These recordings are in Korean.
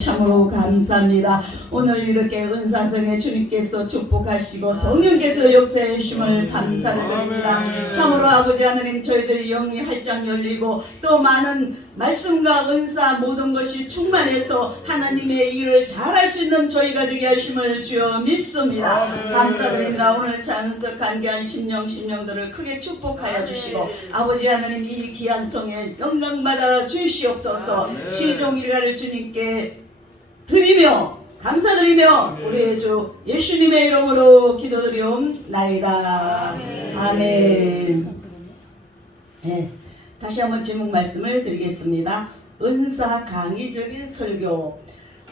참으로 감사합니다. 오늘 이렇게 은사성에 주님께서 축복하시고 성령께서 역사해 주심을 감사를 드립니다. 참으로 아버지 하나님, 저희들이 영이 활짝 열리고 또 많은 말씀과 은사 모든 것이 충만해서 하나님의 일을 잘할 수 있는 저희가 되게 하심을 주여 믿습니다. 감사드립니다. 오늘 찬석한 귀한 심령들을 크게 축복하여 주시고 아버지 하나님, 이 귀한 성에 영광 받아 주시옵소서. 시종 일가를 주님께 드리며 감사드리며 우리의 주 예수님의 이름으로 기도드리옵나이다. 아멘. 네, 다시 한번 제목 말씀을 드리겠습니다. 은사 강의적인 설교.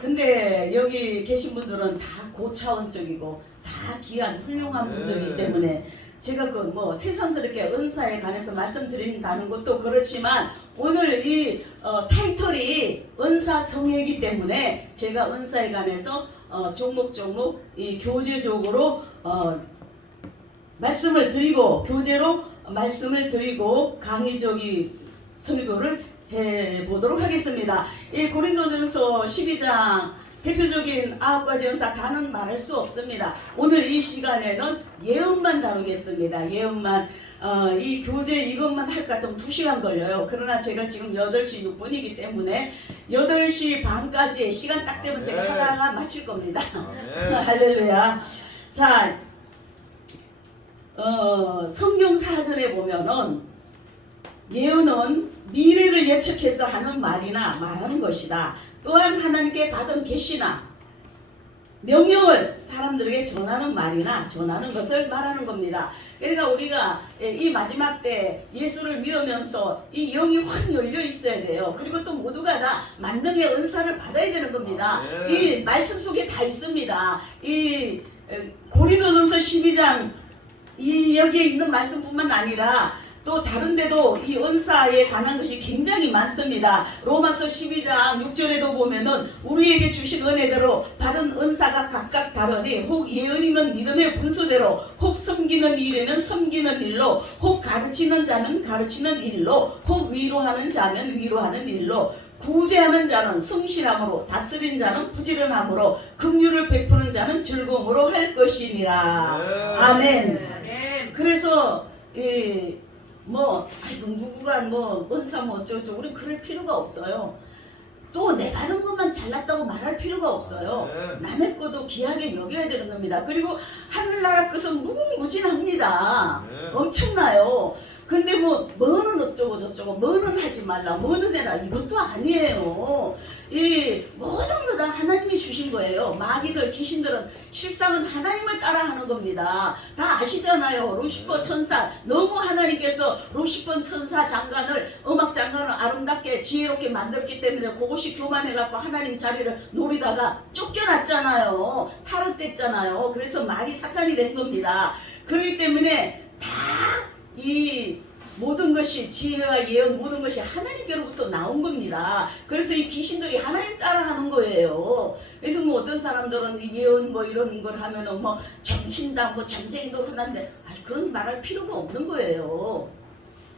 근데 여기 계신 분들은 다 고차원적이고 다 귀한 훌륭한 분들이기 때문에 제가 그 뭐 새삼스럽게 은사에 관해서 말씀드린다는 것도 그렇지만 오늘 이 타이틀이 은사 성회이기 때문에 제가 은사에 관해서 종목 이 교재적으로 말씀을 드리고 교재로 말씀을 드리고 강의적인 설교를 해보도록 하겠습니다. 이 고린도전서 12장 대표적인 9가지 은사 다는 말할 수 없습니다. 오늘 이 시간에는 예언만 다루겠습니다. 예언만. 이 교재 이것만 할 것 같으면 2시간 걸려요. 그러나 제가 지금 8시 6분이기 때문에 8시 반까지 시간 딱 되면 제가 하다가 마칠 겁니다. 할렐루야. 자, 성경 사전에 보면은 예언은 미래를 예측해서 하는 말이나 말하는 것이다. 또한 하나님께 받은 계시나 명령을 사람들에게 전하는 말이나 전하는 것을 말하는 겁니다. 그러니까 우리가 이 마지막 때 예수를 믿으면서 이 영이 확 열려 있어야 돼요. 그리고 또 모두가 다 만능의 은사를 받아야 되는 겁니다. 이 말씀 속에 다 있습니다. 이 고린도전서 12장 이 여기에 있는 말씀뿐만 아니라 또 다른 데도 이 은사에 관한 것이 굉장히 많습니다. 로마서 12장 6절에도 보면은 우리에게 주신 은혜대로 받은 은사가 각각 다르니 혹 예언이면 믿음의 분수대로 혹 섬기는 일이면 섬기는 일로 혹 가르치는 자는 가르치는 일로 혹 위로하는 자면 위로하는 일로 구제하는 자는 성실함으로 다스린 자는 부지런함으로 긍휼을 베푸는 자는 즐거움으로 할 것이니라. 아멘. 그래서 아이고 누구가 은사 어쩌고 우린 그럴 필요가 없어요. 또 내 받은 것만 잘났다고 말할 필요가 없어요. 남의 것도 귀하게 여겨야 되는 겁니다. 그리고 하늘나라 것은 무궁무진합니다. 엄청나요. 근데 뭐는 어쩌고 저쩌고 뭐는 하지 말라 뭐는 해라 이것도 아니에요. 이 모든 거 다 하나님이 주신 거예요. 마귀들 귀신들은 실상은 하나님을 따라하는 겁니다. 다 아시잖아요. 루시퍼 천사 너무 하나님께서 루시퍼 천사 장관을 음악 장관을 아름답게 지혜롭게 만들었기 때문에 그것이 교만해갖고 하나님 자리를 노리다가 쫓겨났잖아요. 타락됐잖아요. 그래서 마귀 사탄이 된 겁니다. 그렇기 때문에 다 이 모든 것이 지혜와 예언 모든 것이 하나님께로부터 나온 겁니다. 그래서 이 귀신들이 하나님 따라하는 거예요. 그래서 어떤 사람들은 예언 이런 걸 하면은 점친다 점쟁이 노릇 하는데 그런 말할 필요가 없는 거예요.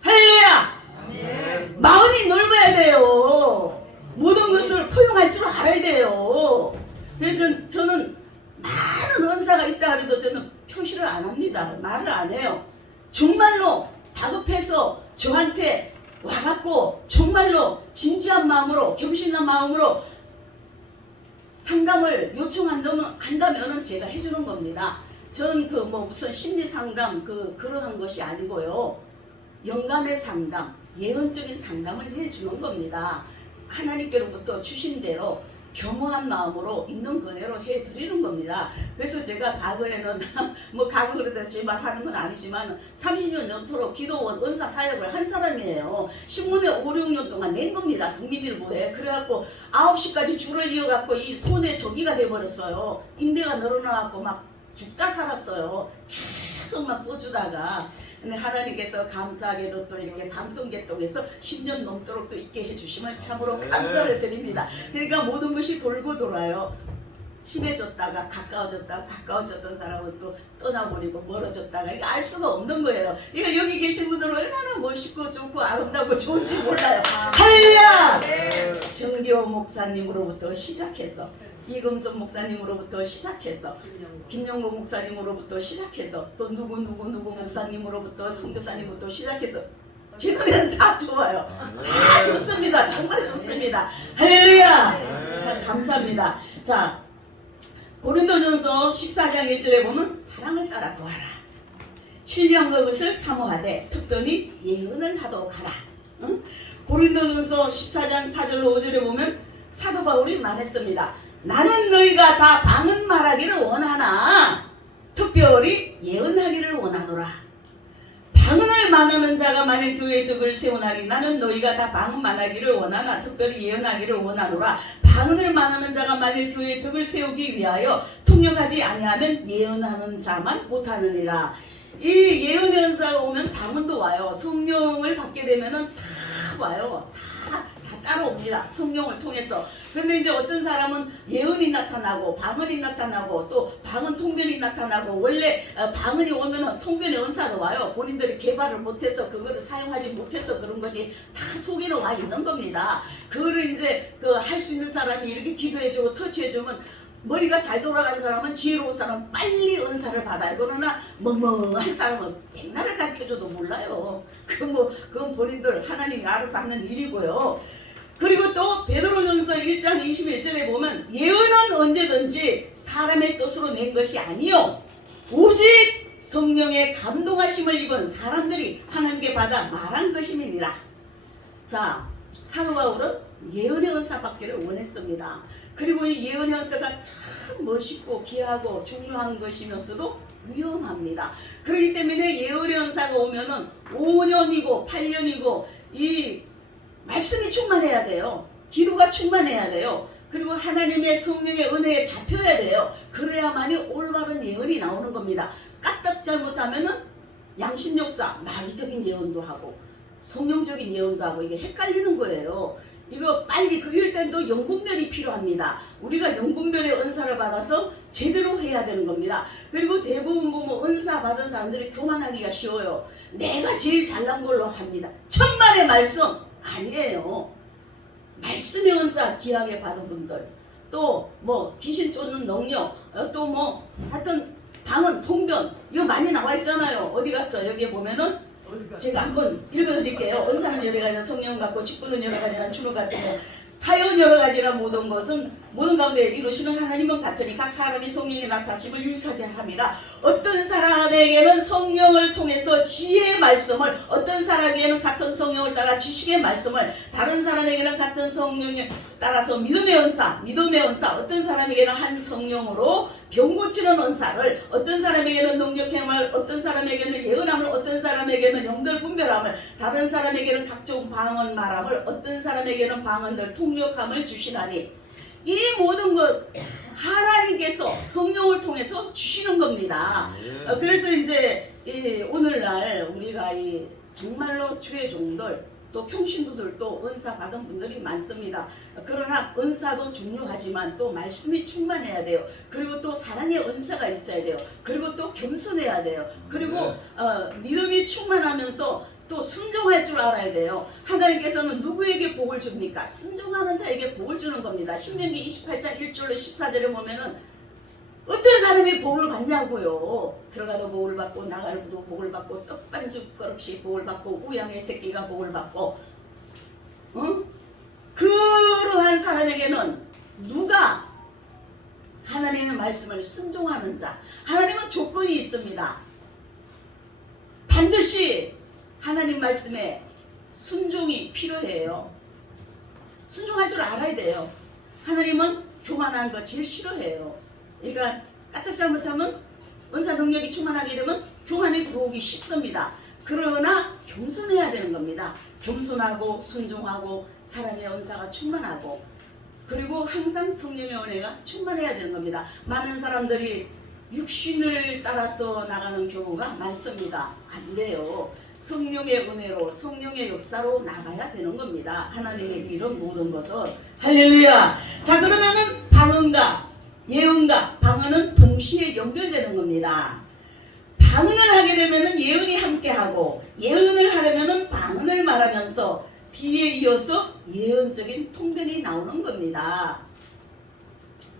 할렐루야. 마음이 넓어야 돼요. 모든 것을 포용할 줄 알아야 돼요. 그래서 저는 많은 은사가 있다 그래도 저는 표시를 안 합니다. 말을 안 해요. 정말로 다급해서 저한테 와갖고 정말로 진지한 마음으로 겸손한 마음으로 상담을 요청한다면은 제가 해주는 겁니다. 저는 무슨 심리 상담 그러한 것이 아니고요. 영감의 상담, 예언적인 상담을 해주는 겁니다. 하나님께로부터 주신 대로 겸허한 마음으로 있는 그대로 해드리는 겁니다. 그래서 제가 과거에는 과거 그러듯이 말하는 건 아니지만 30년 넘도록 기도원 은사 사역을 한 사람이에요. 신문에 5, 6년 동안 낸 겁니다. 국민일보에. 그래갖고 9시까지 줄을 이어갖고 이 손에 저기가 돼버렸어요. 인대가 늘어나갖고 죽다 살았어요. 계속 써주다가. 근데 하나님께서 감사하게도 또 이렇게 방송계통에서 10년 넘도록 또 있게 해주심을 참으로 감사를 드립니다. 그러니까 모든 것이 돌고 돌아요. 친해졌다가 가까워졌던 사람은 또 떠나버리고 멀어졌다가 이거 알 수가 없는 거예요. 이거 여기 계신 분들은 얼마나 멋있고 좋고 아름답고 좋은지 몰라요. 할렐루야! 정기호 목사님으로부터 시작해서 이금선 목사님으로부터 시작해서 김영모 목사님으로부터 시작해서 또 누구 목사님으로부터 선교사님부터 시작해서 제 노래는 다 좋아요. 다 좋습니다. 정말 좋습니다. 할렐루야! 자, 감사합니다. 자, 고린도전서 14장 1절에 보면 사랑을 따라 구하라. 신령한 것을 사모하되 특별히 예언을 하도록 하라. 응? 고린도전서 14장 4절로 5절에 보면 사도 바울이 말했습니다. 나는 너희가 다 방언 말하기를 원하나 특별히 예언하기를 원하노라. 방언을 말하는 자가 만일 교회의 덕을 세우나니 나는 너희가 다 방언 말하기를 원하나 특별히 예언하기를 원하노라. 방언을 말하는 자가 만일 교회의 덕을 세우기 위하여 통역하지 아니하면 예언하는 자만 못하느니라. 이 예언의 은사가 오면 방언도 와요. 성령을 받게 되면은 다 와요. 다 따라옵니다. 성령을 통해서. 근데 이제 어떤 사람은 예언이 나타나고 방언이 나타나고 또 방언 통변이 나타나고 원래 방언이 오면은 통변의 은사도 와요. 본인들이 개발을 못해서 그거를 사용하지 못해서 그런 거지 다 속에는 와 있는 겁니다. 그거를 이제 그 할 수 있는 사람이 이렇게 기도해주고 터치해주면 머리가 잘 돌아가는 사람은 지혜로운 사람은 빨리 은사를 받아요. 그러나 멍멍한 사람은 백날을 가르쳐줘도 몰라요. 그건 본인들 하나님이 알아서 하는 일이고요. 그리고 또 베드로전서 1장 21절에 보면 예언은 언제든지 사람의 뜻으로 낸 것이 아니요 오직 성령의 감동하심을 입은 사람들이 하나님께 받아 말한 것임이니라. 자, 사도 바울은 예언의 은사 받기를 원했습니다. 그리고 이 예언의 은사가 참 멋있고 귀하고 중요한 것이면서도 위험합니다. 그렇기 때문에 예언의 은사가 오면은 5년이고 8년이고 이 말씀이 충만해야 돼요. 기도가 충만해야 돼요. 그리고 하나님의 성령의 은혜에 잡혀야 돼요. 그래야만이 올바른 예언이 나오는 겁니다. 까딱 잘못하면은 양심역사, 마귀적인 예언도 하고 성령적인 예언도 하고 이게 헷갈리는 거예요. 이거 빨리 그럴 때도 영분별이 필요합니다. 우리가 영분별의 은사를 받아서 제대로 해야 되는 겁니다. 그리고 대부분 보면 은사 받은 사람들이 교만하기가 쉬워요. 내가 제일 잘난 걸로 합니다. 천만의 말씀 아니에요. 말씀의 은사 귀하게 받은 분들 또 뭐 귀신 쫓는 능력 또 뭐 하여튼 방언 통변 이거 많이 나와 있잖아요. 어디 갔어? 여기에 보면은 제가 한번 읽어드릴게요. 은사는 여러 가지나 성령 같고 직분은 여러 가지나 주로 같고 사연 여러 가지나 모든 것은 모든 가운데 이루시는 하나님은 같으니 각 사람이 성령의 나타심을 유익하게 함이라. 어떤 사람에게는 성령을 통해서 지혜의 말씀을, 어떤 사람에게는 같은 성령을 따라 지식의 말씀을, 다른 사람에게는 같은 성령에 따라서 믿음의 은사, 어떤 사람에게는 한 성령으로 병 고치는 은사를, 어떤 사람에게는 능력 행함을, 어떤 사람에게는 예언함을, 어떤 사람에게는 영들 분별함을, 다른 사람에게는 각종 방언 말함을, 어떤 사람에게는 방언들 통역함을 주시나니. 이 모든 것 하나님께서 성령을 통해서 주시는 겁니다. 그래서 이제 오늘날 우리가 정말로 주의 종들 또 평신도들도 은사 받은 분들이 많습니다. 그러나 은사도 중요하지만 또 말씀이 충만해야 돼요. 그리고 또 사랑의 은사가 있어야 돼요. 그리고 또 겸손해야 돼요. 그리고 믿음이 충만하면서 또 순종할 줄 알아야 돼요. 하나님께서는 누구에게 복을 줍니까? 순종하는 자에게 복을 주는 겁니다. 신명기 28장 1절로 14절에 보면은 어떤 사람이 복을 받냐고요. 들어가도 복을 받고 나가도 복을 받고 떡반죽 그릇이 복을 받고 우양의 새끼가 복을 받고 그러한 사람에게는 누가 하나님의 말씀을 순종하는 자. 하나님은 조건이 있습니다. 반드시 하나님 말씀에 순종이 필요해요. 순종할 줄 알아야 돼요. 하나님은 교만한 거 제일 싫어해요. 그러니까 까딱 잘못하면 은사 능력이 충만하게 되면 교만이 들어오기 쉽습니다. 그러나 겸손해야 되는 겁니다. 겸손하고 순종하고 사랑의 은사가 충만하고 그리고 항상 성령의 은혜가 충만해야 되는 겁니다. 많은 사람들이 육신을 따라서 나가는 경우가 많습니다. 안 돼요. 성령의 은혜로 성령의 역사로 나가야 되는 겁니다. 하나님의 이런 모든 것을. 할렐루야. 자, 그러면은 방언과 예언 되는 겁니다. 방언을 하게 되면은 예언이 함께하고, 예언을 하려면은 방언을 말하면서 뒤에 이어서 예언적인 통변이 나오는 겁니다.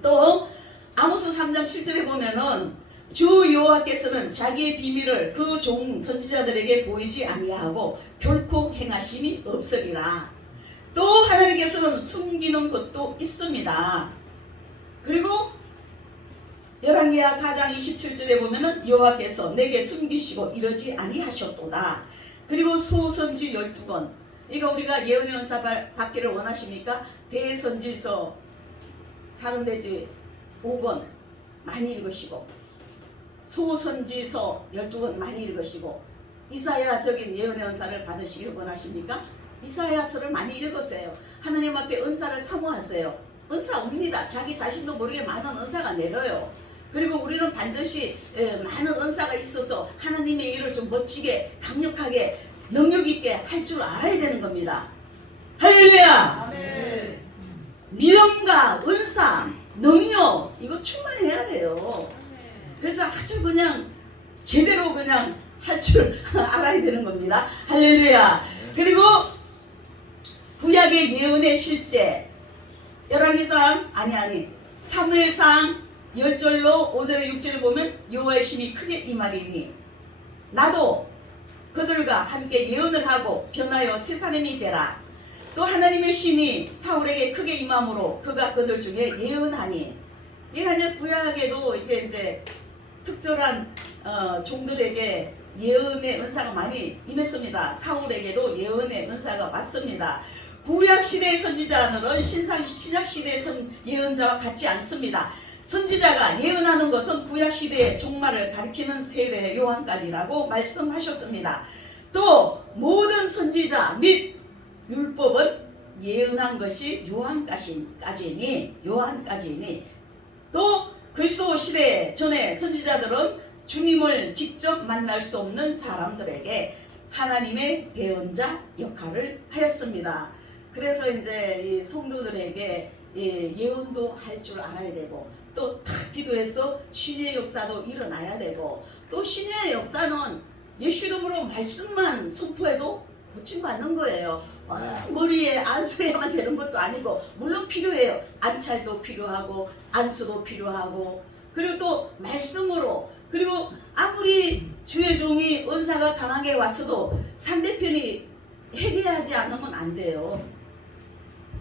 또 아모스 3장 7절에 보면은 주 여호와께서는 자기의 비밀을 그 종 선지자들에게 보이지 아니하고 결코 행하심이 없으리라. 또 하나님께서는 숨기는 것도 있습니다. 그리고 열왕기하 4장 27절에 보면은 여호와께서 내게 숨기시고 이러지 아니하셨도다. 그리고 소선지 12권, 이거 우리가 예언의 은사 받기를 원하십니까? 대선지서 사근대지 5권 많이 읽으시고, 소선지서 12권 많이 읽으시고, 이사야적인 예언의 은사를 받으시길 원하십니까? 이사야서를 많이 읽으세요. 하나님 앞에 은사를 사모하세요. 은사 옵니다. 자기 자신도 모르게 많은 은사가 내려요. 그리고 우리는 반드시 많은 은사가 있어서 하나님의 일을 좀 멋지게 강력하게 능력 있게 할 줄 알아야 되는 겁니다. 할렐루야. 아멘. 믿음과 은사, 능력 이거 충만해야 돼요. 그래서 아주 그냥 제대로 그냥 할 줄 알아야 되는 겁니다. 할렐루야. 그리고 구약의 예언의 실제, 열왕기상 사무엘상 10절로 5절에 6절에 보면 여호와의 심이 크게 임하리니 나도 그들과 함께 예언을 하고 변하여 새 사람이 되라. 또 하나님의 신이 사울에게 크게 임함으로 그가 그들 중에 예언하니, 이게 이제 구약에도 이게 이제 특별한 종들에게 예언의 은사가 많이 임했습니다. 사울에게도 예언의 은사가 왔습니다. 구약 시대의 선지자들은 신약 시대의 예언자와 같지 않습니다. 선지자가 예언하는 것은 구약 시대의 종말을 가리키는 세례 요한까지라고 말씀하셨습니다. 또 모든 선지자 및 율법은 예언한 것이 요한까지니, 또 그리스도 시대 전에 선지자들은 주님을 직접 만날 수 없는 사람들에게 하나님의 대언자 역할을 하였습니다. 그래서 이제 이 성도들에게 예언도 할 줄 알아야 되고, 또 탁 기도해서 신의 역사도 일어나야 되고, 또 신의 역사는 예수 이름으로 말씀만 선포해도 고침받는 거예요. 머리에 안수해야만 되는 것도 아니고, 물론 필요해요. 안찰도 필요하고 안수도 필요하고, 그리고 또 말씀으로, 그리고 아무리 주의 종이 은사가 강하게 왔어도 상대편이 회개하지 않으면 안 돼요.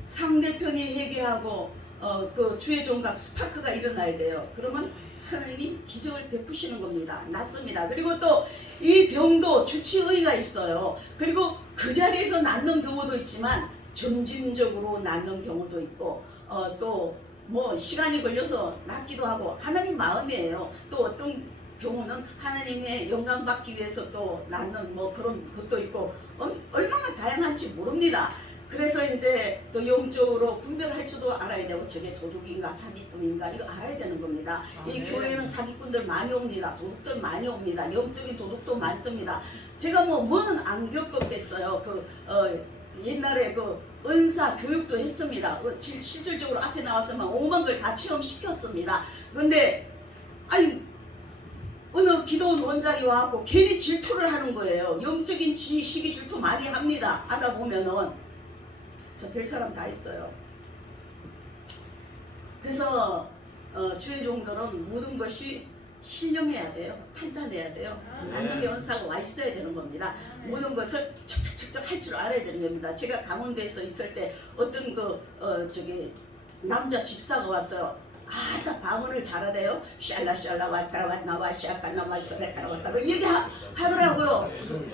상대편이 회개하고 그 주의 종과 스파크가 일어나야 돼요. 그러면 하나님이 기적을 베푸시는 겁니다. 낫습니다. 그리고 또 이 병도 주치의가 있어요. 그리고 그 자리에서 낫는 경우도 있지만 점진적으로 낫는 경우도 있고, 또 뭐 시간이 걸려서 낫기도 하고, 하나님 마음이에요. 또 어떤 경우는 하나님의 영광 받기 위해서 또 낫는 뭐 그런 것도 있고, 얼마나 다양한지 모릅니다. 그래서 이제 또 영적으로 분별할 줄도 알아야 되고, 저게 도둑인가 사기꾼인가 이거 알아야 되는 겁니다. 이 교회에는 사기꾼들 많이 옵니다. 도둑들 많이 옵니다. 영적인 도둑도 많습니다. 제가 뭐는 안 겪었겠어요. 옛날에 은사 교육도 했습니다. 실질적으로 앞에 나왔으면 5만 걸 다 체험시켰습니다. 근데 어느 기도원 원장이 와갖고 괜히 질투를 하는 거예요. 영적인 시기 질투 많이 합니다. 하다 보면은 저 별사람 다 있어요. 그래서 주의 종들은 모든 것이 신령해야 돼요. 탄탄해야 돼요. 만능의 은사가 와 있어야 되는 겁니다. 모든 것을 척척척척 할 줄 알아야 되는 겁니다. 제가 강원도에서 있을 때 어떤 남자 집사가 왔어요. 다 방언을 잘하대요. 샬라샬라 왈카라왓나와 샤카나와 샤레카라왓나 이렇게 하더라고요.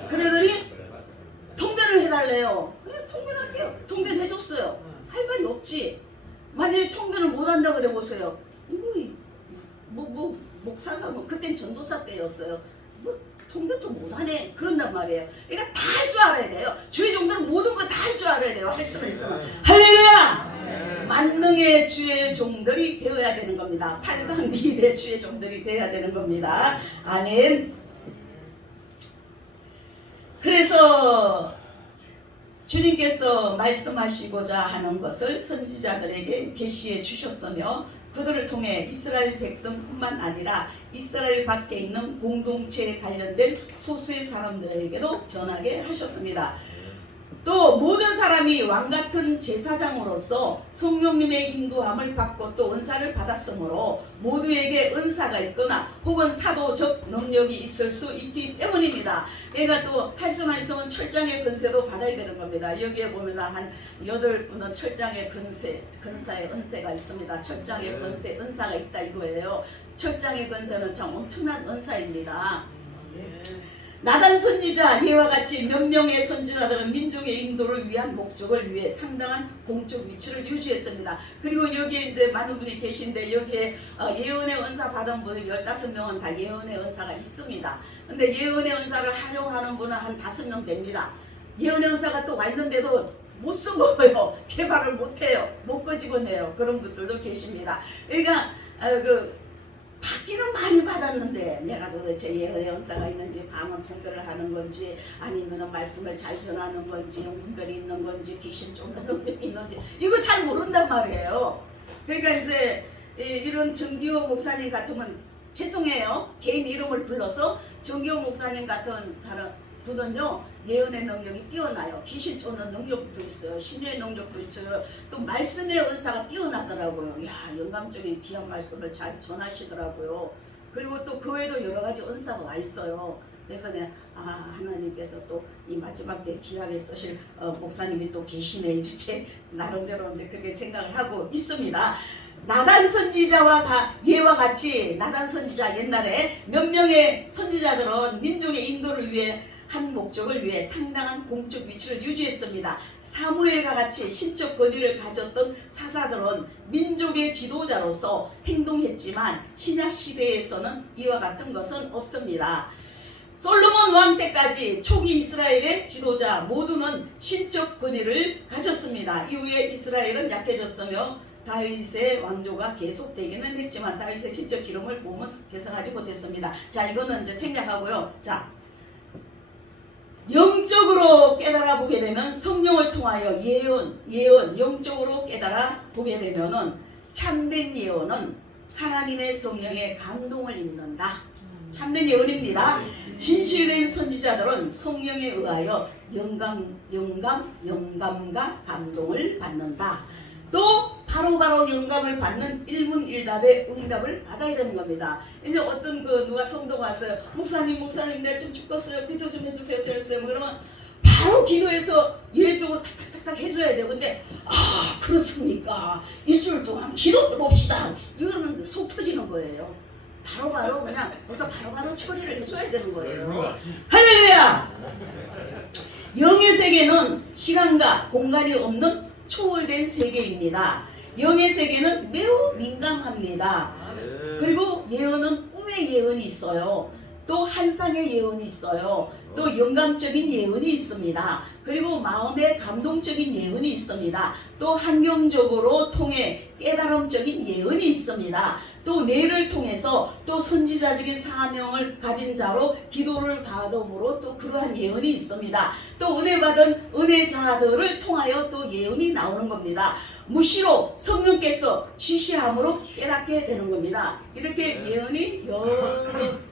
그러더니 통변을 해달래요. 통변할게요. 통변해줬어요. 할 말이 없지. 만약에 통변을 못한다 그래 보세요. 목사가 그땐 전도사 때였어요. 통변도 못하네 그런단 말이에요. 그러니까 다 할 줄 알아야 돼요. 주의 종들은 모든 거 다 할 줄 알아야 돼요. 할 수는 있으면. 할렐루야. 만능의 주의 종들이 되어야 되는 겁니다. 8강 기일의 주의 종들이 되어야 되는 겁니다. 아멘. 그래서 주님께서 말씀하시고자 하는 것을 선지자들에게 계시해 주셨으며 그들을 통해 이스라엘 백성뿐만 아니라 이스라엘 밖에 있는 공동체에 관련된 소수의 사람들에게도 전하게 하셨습니다. 또 모든 사람이 왕같은 제사장으로서 성령님의 인도함을 받고 또 은사를 받았으므로 모두에게 은사가 있거나 혹은 사도적 능력이 있을 수 있기 때문입니다. 얘가 또 할 수만 있으면 철장의 근세도 받아야 되는 겁니다. 여기에 보면 한 8분은 철장의 근사의 은사가 있습니다. 철장의 근세 은사가 있다 이거예요. 철장의 근세는 참 엄청난 은사입니다. 나단 선지자 이와 같이 몇 명의 선지자들은 민족의 인도를 위한 목적을 위해 상당한 공적 위치를 유지했습니다. 그리고 여기에 이제 많은 분이 계신데 여기에 예언의 은사 받은 분이 15명은 다 예언의 은사가 있습니다. 근데 예언의 은사를 활용하는 분은 한 5명 됩니다. 예언의 은사가 또 와 있는데도 못 쓰고요. 개발을 못해요. 못 끄집어내요. 그런 분들도 계십니다. 그러니까 받기는 많이 받았는데 내가 도대체 예언의 은사가 있는지 방언 통별을 하는 건지 아니면 말씀을 잘 전하는 건지 운별이 있는 건지 귀신 쫓는 능력이 있는지 이거 잘 모른단 말이에요. 그러니까 이제 이런 정기호 목사님 같으면 죄송해요. 개인 이름을 불러서 정기호 목사님 같은 사람 분은요 예언의 능력이 뛰어나요. 귀신 쫓는 능력도 있어요. 신의 능력도 있어요. 또 말씀의 은사가 뛰어나더라고요. 야, 영감적인 귀한 말씀을 잘 전하시더라고요. 그리고 또 그 외에도 여러 가지 은사가 와 있어요. 그래서 내가 하나님께서 또 이 마지막 때 귀하게 쓰실 목사님이 또 계시네 이제 제 나름대로 이제 그렇게 생각을 하고 있습니다. 나단 선지자와 예와 같이 나단 선지자 옛날에 몇 명의 선지자들은 민족의 인도를 위해 한 목적을 위해 상당한 공적 위치를 유지했습니다. 사무엘과 같이 신적 권위를 가졌던 사사들은 민족의 지도자로서 행동했지만 신약 시대에서는 이와 같은 것은 없습니다. 솔로몬 왕 때까지 초기 이스라엘의 지도자 모두는 신적 권위를 가졌습니다. 이후에 이스라엘은 약해졌으며 다윗의 왕조가 계속되기는 했지만 다윗의 신적 기름을 몸은 개성하지 못했습니다. 자, 이거는 이제 생략하고요. 자, 영적으로 깨달아 보게 되면 성령을 통하여 예언 영적으로 깨달아 보게 되면은 참된 예언은 하나님의 성령의 감동을 입는다. 참된 예언입니다. 진실된 선지자들은 성령에 의하여 영감과 감동을 받는다. 또 바로바로 영감을 받는 일문일답의 응답을 받아야 되는 겁니다. 이제 어떤 누가 성도가 왔어요. 목사님 내가 좀 죽었어요. 기도 좀 해주세요. 들었어요. 그러면 바로 기도해서 예적으로 탁탁탁탁 해줘야 돼요. 근데 그렇습니까? 일주일 동안 기도해 봅시다. 이거는 속 터지는 거예요. 바로바로 그냥 그래서 바로바로 처리를 해줘야 되는 거예요. 할렐루야! 영의 세계는 시간과 공간이 없는 초월된 세계입니다. 영의 세계는 매우 민감합니다. 그리고 예언은 꿈의 예언이 있어요. 또 환상의 예언이 있어요. 또 영감적인 예언이 있습니다. 그리고 마음의 감동적인 예언이 있습니다. 또 환경적으로 통해 깨달음적인 예언이 있습니다. 또 뇌를 통해서 또 선지자적인 사명을 가진 자로 기도를 받음으로 또 그러한 예언이 있습니다. 또 은혜 받은 은혜자들을 통하여 또 예언이 나오는 겁니다. 무시로 성령께서 지시함으로 깨닫게 되는 겁니다. 이렇게 예언이 여러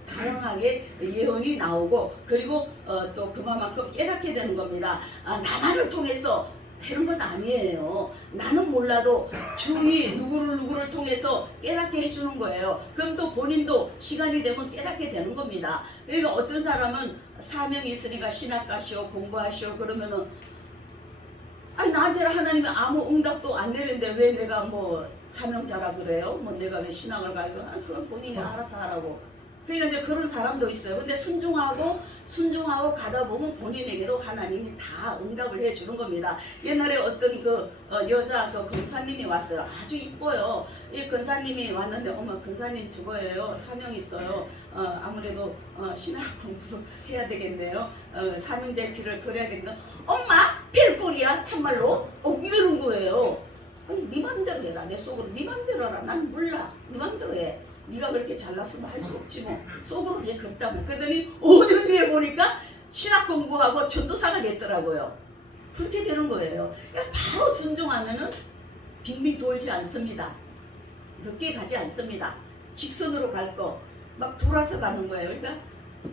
다양하게 예언이 나오고 그리고 또 그만큼 깨닫게 되는 겁니다. 나만을 통해서 되는 건 아니에요. 나는 몰라도 주위 누구를 통해서 깨닫게 해주는 거예요. 그럼 또 본인도 시간이 되면 깨닫게 되는 겁니다. 그러니까 어떤 사람은 사명이 있으니까 신학 가시오 공부하시오 그러면은 나한테는 하나님이 아무 응답도 안 내리는데 왜 내가 뭐 사명자라 그래요? 뭐 내가 왜 신앙을 가지고 그건 본인이 알아서 하라고. 그러니까 이제 그런 사람도 있어요. 근데 순종하고 가다 보면 본인에게도 하나님이 다 응답을 해주는 겁니다. 옛날에 어떤 여자 권사님이 왔어요. 아주 이뻐요. 이 권사님이 왔는데 어머 권사님 저거예요. 사명 있어요. 아무래도 신학 공부를 해야 되겠네요. 사명자의 길을 걸어야겠는데 엄마 필꼴이야 참말로. 이러는 거예요. 아니 네 맘대로 해라. 내 속으로 네 맘대로 해라. 난 몰라. 네 맘대로 해. 네가 그렇게 잘났으면 할 수 없지 뭐. 속으로 이제 그랬다며. 그러더니 5년 후에 보니까 신학 공부하고 전도사가 됐더라고요. 그렇게 되는 거예요. 그러니까 바로 순종하면은 빙빙 돌지 않습니다. 늦게 가지 않습니다. 직선으로 갈 거 막 돌아서 가는 거예요. 그러니까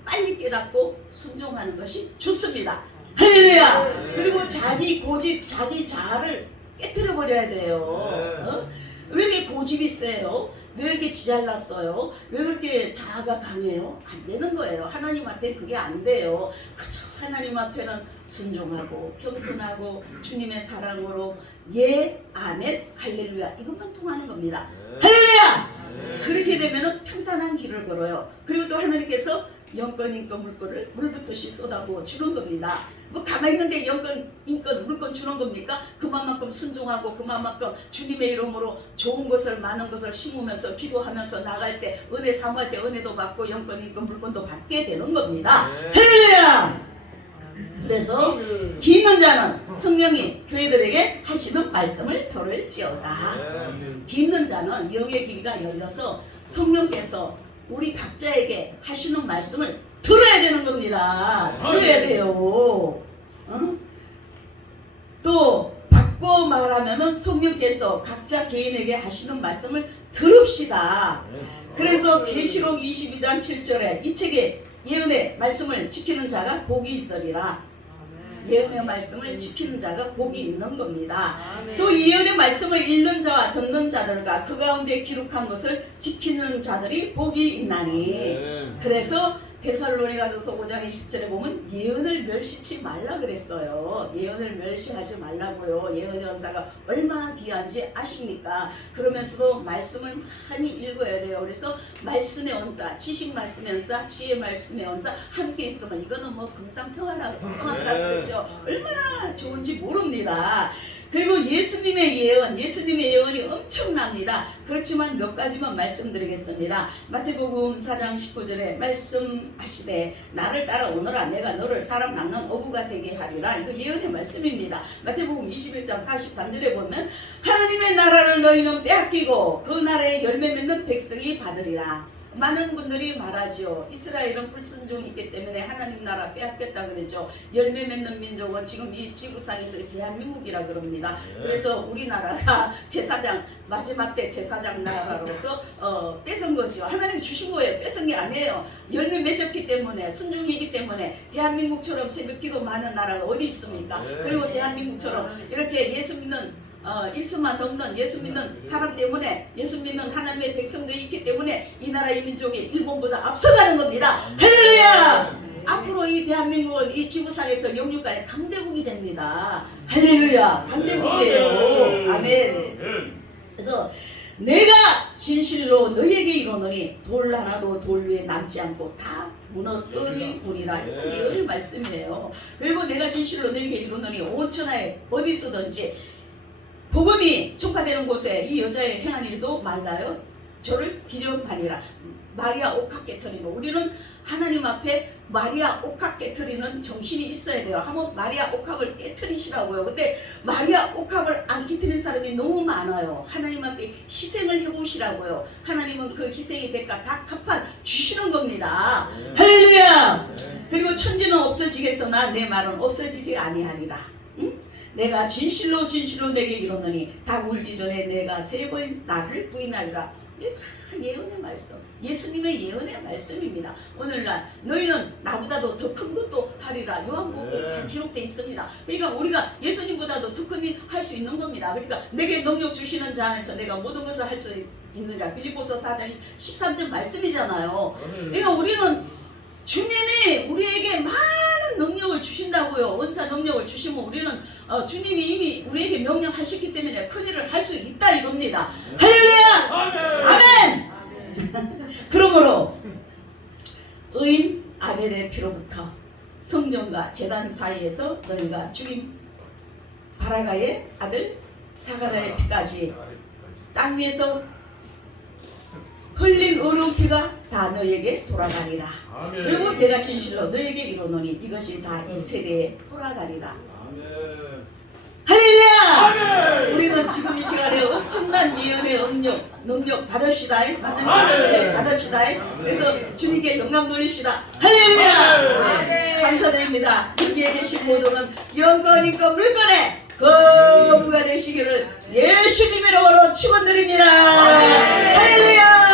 빨리 깨닫고 순종하는 것이 좋습니다. 할렐루야. 그리고 자기 고집, 자기 자아를 깨트려 버려야 돼요. 어? 왜 이렇게 고집이 세요? 왜 이렇게 지잘났어요? 왜 그렇게 자아가 강해요? 안 되는 거예요. 하나님 앞에 그게 안 돼요. 그저 하나님 앞에는 순종하고 겸손하고 주님의 사랑으로 예, 아멘, 할렐루야 이것만 통하는 겁니다. 할렐루야! 그렇게 되면 평탄한 길을 걸어요. 그리고 또 하나님께서 영권, 인권, 물권을 물붓듯이 쏟아부어 주는 겁니다. 뭐 가만히 있는데 영권, 인권, 물권 주는 겁니까? 그만큼 순종하고 그만큼 주님의 이름으로 좋은 것을 많은 것을 심으면서 기도하면서 나갈 때 은혜 사모할 때 은혜도 받고 영권, 인권, 물권도 받게 되는 겁니다. 할렐루야! 그래서 기 있는 자는 성령이 교회들에게 하시는 말씀을 들을지어다. 기 있는 자는 영의 길가 열려서 성령께서 우리 각자에게 하시는 말씀을 들어야 되는 겁니다. 들어야 돼요. 또 바꿔 말하면은 성령께서 각자 개인에게 하시는 말씀을 들읍시다. 그래서 계시록 22장 7절에 이 책에 예언의 말씀을 지키는 자가 복이 있으리라. 예언의 말씀을 지키는 자가 복이 있는 겁니다. 또 예언의 말씀을 읽는 자와 듣는 자들과 그 가운데 기록한 것을 지키는 자들이 복이 있나니. 그래서 데살로니가서 5장 20절에 보면 예언을 멸시치 말라 그랬어요. 예언을 멸시하지 말라고요. 예언의 은사가 얼마나 귀한지 아십니까? 그러면서도 말씀을 많이 읽어야 돼요. 그래서 말씀의 은사, 지식 말씀의 은사, 지혜 말씀의 은사 함께 있으면 이거는 뭐 금상첨화라 그렇죠. 얼마나 좋은지 모릅니다. 그리고 예수님의 예언이 엄청납니다. 그렇지만 몇 가지만 말씀드리겠습니다. 마태복음 4장 19절에 말씀하시되 나를 따라오너라 내가 너를 사람 낚는 어부가 되게 하리라. 이거 예언의 말씀입니다. 마태복음 21장 43절에 보면 하나님의 나라를 너희는 빼앗기고 그 나라에 열매 맺는 백성이 받으리라. 많은 분들이 말하죠. 이스라엘은 불순종했기 때문에 하나님 나라 빼앗겼다 그러죠. 열매 맺는 민족은 지금 이 지구상에서 대한민국이라 그럽니다. 그래서 우리나라가 제사장 마지막 때 제사장 나라로서 뺏은 거죠. 하나님 주신 거예요. 뺏은 게 아니에요. 열매 맺었기 때문에 순종이기 때문에 대한민국처럼 새벽기도 많은 나라가 어디 있습니까? 그리고 대한민국처럼 이렇게 예수 믿는 1천만 넘는 예수 믿는 사람 때문에 예수 믿는 하나님의 백성들이 있기 때문에 이 나라 이 민족이 일본보다 앞서가는 겁니다. 할렐루야! 앞으로 이 대한민국은 이 지구상에서 영육간의 강대국이 됩니다. 할렐루야! 강대국이에요. 아멘. 그래서 내가 진실로 너희에게 이르노니 돌 하나도 돌 위에 남지 않고 다 무너뜨리리라. 이거 말씀이에요. 그리고 내가 진실로 너희에게 이르노니 온 천하에 어디 있어든지 복음이 전파되는 곳에 이 여자의 행한 일도 말라요. 저를 기념하니라. 마리아 옥합 깨트리고 우리는 하나님 앞에 마리아 옥합 깨트리는 정신이 있어야 돼요. 한번 마리아 옥합을 깨트리시라고요. 근데 마리아 옥합을 안 깨트리는 사람이 너무 많아요. 하나님 앞에 희생을 해보시라고요. 하나님은 그 희생의 대가 다 갚아 주시는 겁니다. 할렐루야. 그리고 천지는 없어지겠으나 내 말은 없어지지 아니하리라. 응? 내가 진실로 내게 이르노니 닭 울기 전에 내가 3번 나를 부인하리라. 이게 다 예언의 말씀, 예수님의 예언의 말씀입니다. 오늘날 너희는 나보다도 더 큰 것도 하리라. 요한복음에 다 기록되어 있습니다. 그러니까 우리가 예수님보다도 더 큰 일 할 수 있는 겁니다. 그러니까 내게 능력 주시는 자 안에서 내가 모든 것을 할 수 있느니라. 빌립보서 4장 13절 말씀이잖아요. 그러니까 우리는 주님이 우리에게 많은 능력을 주신다고요. 은사 능력을 주시면 우리는 주님이 이미 우리에게 명령하셨기 때문에 큰일을 할 수 있다 이겁니다. 할렐루야! 아멘! 그러므로 의인 아벨의 피로부터 성전과 제단 사이에서 너희가 죽인 바라가의 아들 사가라의 피까지 땅 위에서 흘린 어려운 피가 다 너에게 돌아가리라. 아멘. 그리고 내가 진실로 너에게 이르노니 이것이 다 이 세대에 돌아가리라. 아멘. 할렐루야! 우리는 지금 이 시간에 엄청난 예언의 능력 받읍시다. 받읍시다. 그래서 주님께 영광 돌립시다. 할렐루야! 감사드립니다. 여기에 계신 모두는 영권 있고 물권에 거부가 되시기를 예수님 이름으로 축원드립니다. 할렐루야.